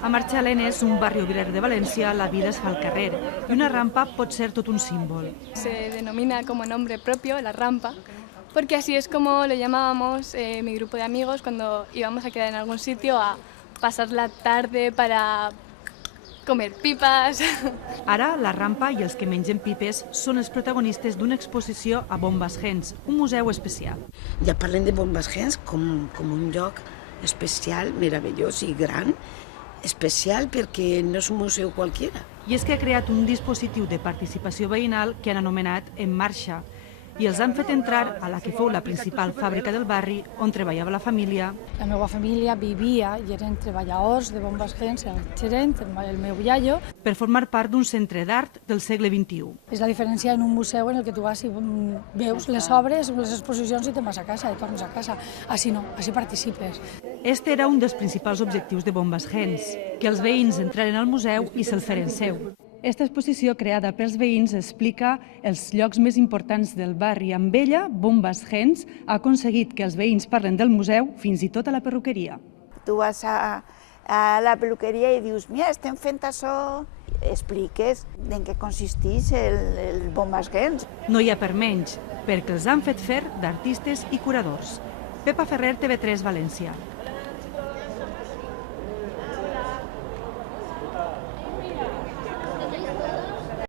A Marxalén és un barri obrer de València, la vida es fa al carrer i una rampa pot ser tot un símbol. Se denomina como nombre propio la rampa, porque así es como lo llamábamos mi grupo de amigos cuando íbamos a quedar en algún sitio a pasar la tarde para comer pipas. Ara, la rampa i els que mengen pipes són els protagonistes d'una exposició a Bombas Gens, un museu especial. Ja parlem de Bombas Gens com un lloc especial, meravellós i gran, especial perquè no és un museu qualsevol. I és que ha creat un dispositiu de participació veïnal que han anomenat En Marxa i els han fet entrar a la que fou la principal fàbrica del barri on treballava la família. La meva família vivia i eren treballadors de Bombas Gens, el gerent, el meu iaio. Per formar part d'un centre d'art del segle XXI. És la diferència en un museu en el que tu vas i veus les obres, les exposicions i te'n vas a casa i tornes a casa. Així no, així participes. Este era un dels principals objectius de Bombas Gens, que els veïns entraren al museu i se'l feren seu. Esta exposició creada pels veïns explica els llocs més importants del barri. Amb ella, Bombas Gens ha aconseguit que els veïns parlen del museu fins i tot a la perruqueria. Tu vas a la peluqueria i dius, mira, estem fent això, expliques en què consisteix el Bombas Gens. No hi ha per menys, perquè els han fet fer d'artistes i curadors. Pepa Ferrer, TV3 València.